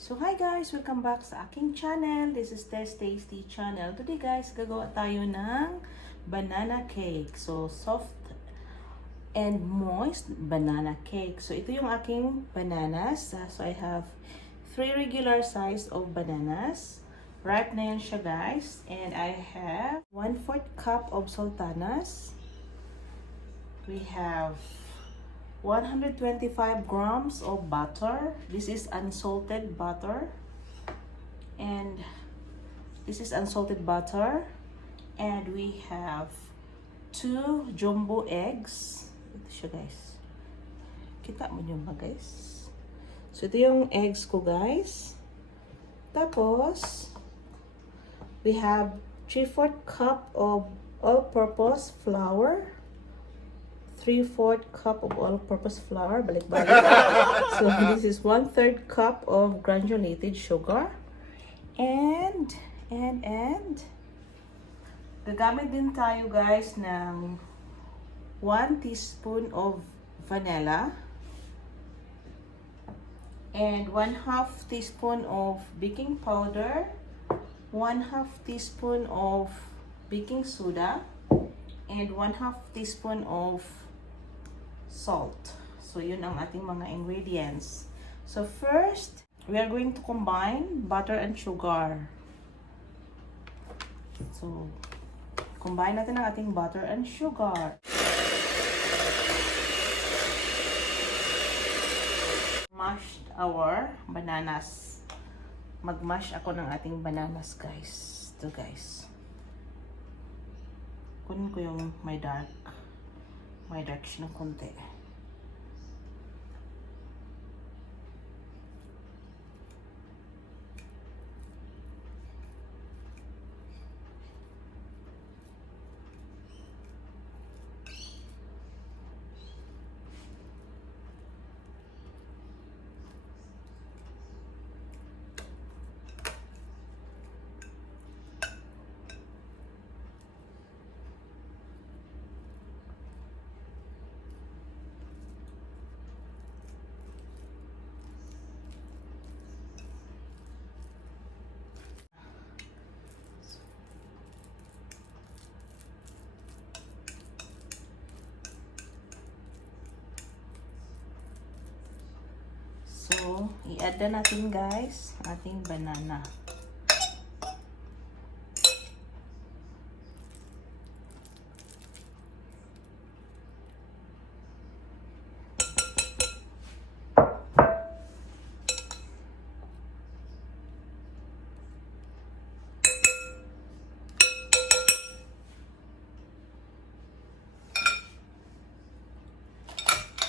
So hi guys! Welcome back sa aking channel. This is Tess Tasty Channel. Today guys, gagawa tayo ng banana cake. So soft and moist banana cake. So ito yung aking bananas. So I have 3 regular size of bananas. Ripe na yan siya guys. And I have 1/4 cup of sultanas. We have 125 grams of butter. This is unsalted butter. And this is unsalted butter. And we have 2 jumbo eggs. Ito siya guys. Kita mo yun ba guys? So ito yung eggs ko guys. Tapos, we have 3/4 cup of all-purpose flour. 3/4 cup of all-purpose flour, balik-balik. So this is 1/3 cup of granulated sugar. And gagamit din tayo guys ng 1 teaspoon of vanilla and 1/2 teaspoon of baking powder, 1/2 teaspoon of baking soda, and 1/2 teaspoon of salt. So yun ang ating mga ingredients. So first, we are going to combine butter and sugar. So combine natin ang ating butter and sugar. Mashed our bananas. Mag-mash ako ng ating bananas guys. Ito guys. Kunin ko yung may dark siya ng konti. So, i-add na natin guys ang ating banana.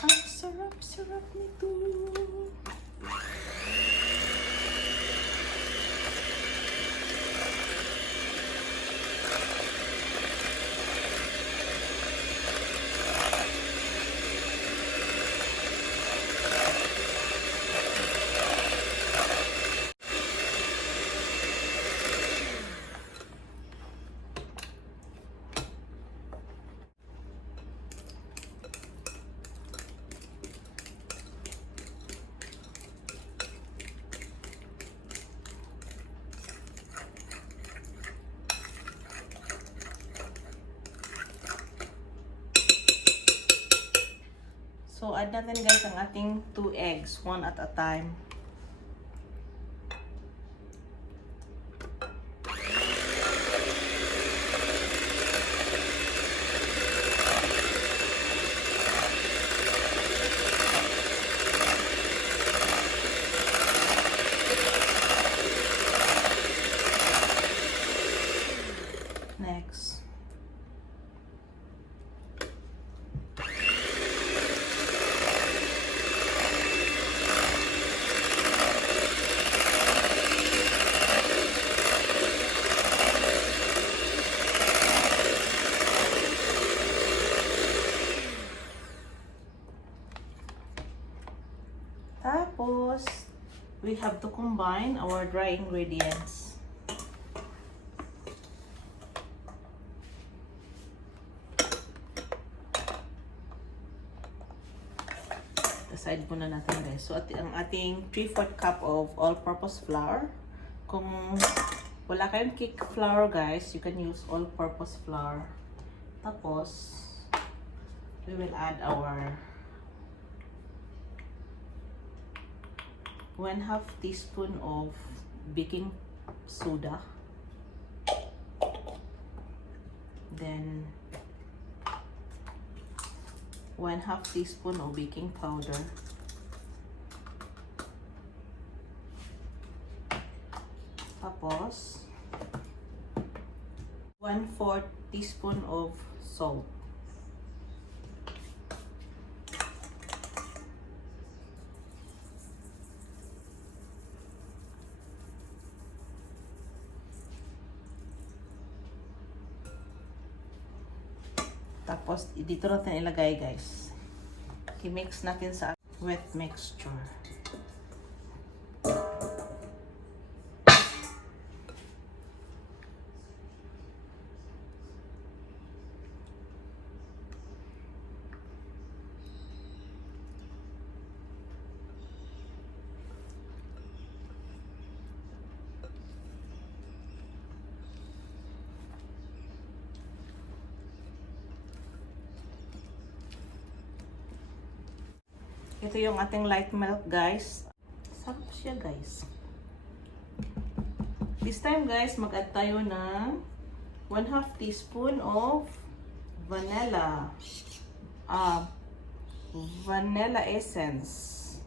Ang sarap-sarap nito. So, add natin guys ang ating 2 eggs, 1 at a time. Next. Tapos, we have to combine our dry ingredients. Tapos, side muna natin guys. So ang ating 3/4 cup of all-purpose flour. Kung wala kayong cake flour guys, you can use all-purpose flour. Tapos, we will add our 1/2 teaspoon of baking soda. Then 1/2 teaspoon of baking powder. Tapos 1/4 teaspoon of salt. Tapos, dito natin ilagay guys. I-mix natin sa wet mixture. Ito yung ating light milk guys. Sarap siya guys. This time guys, mag-add tayo ng 1/2 teaspoon of vanilla. Vanilla essence.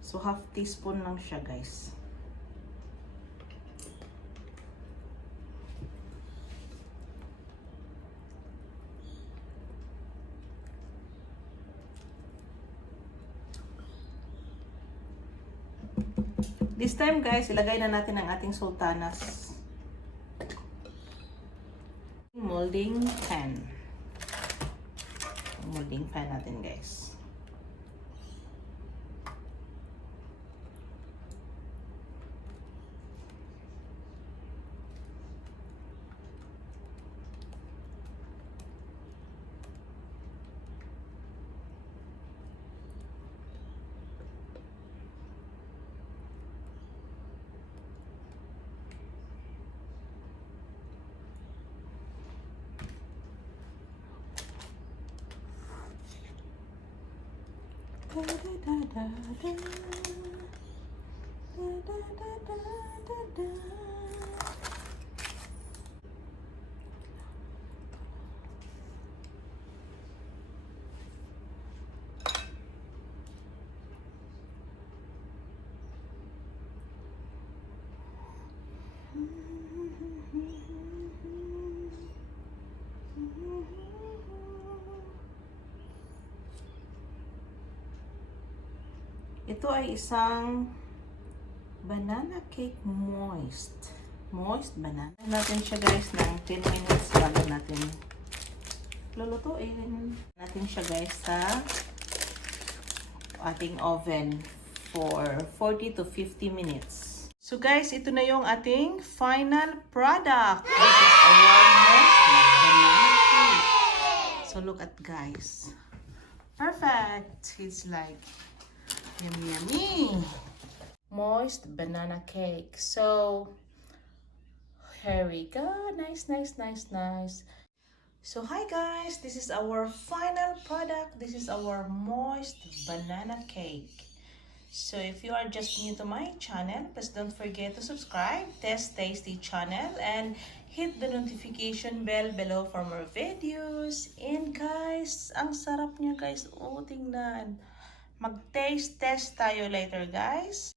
So 1/2 teaspoon lang siya guys. This time guys, ilagay na natin ang ating sultanas. Molding pan. Molding pan natin guys. Ito ay isang banana cake moist. Moist banana. Natin siya guys ng 10 minutes bago natin lulutuin. Natin siya guys sa ating oven for 40 to 50 minutes. So guys, ito na yung ating final product. This is our moist banana cake. So look at guys. Perfect. It's like yummy, yummy. Moist banana cake. So, here we go. Nice, nice, nice, nice. So, hi guys. This is our final product. This is our moist banana cake. So, if you are just new to my channel, please don't forget to subscribe, Test Tasty channel, and hit the notification bell below for more videos. And guys, ang sarap niya guys. Oh, tingnan. Mag-taste test tayo later, guys.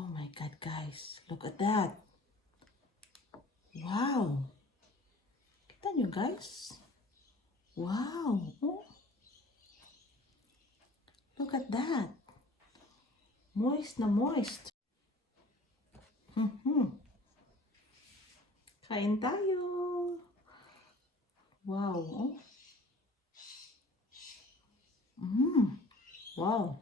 Oh my God, guys. Look at that. Wow. Kita nyo, guys? Wow. Oh. Look at that. Moist na moist. Kain tayo. Wow. Wow.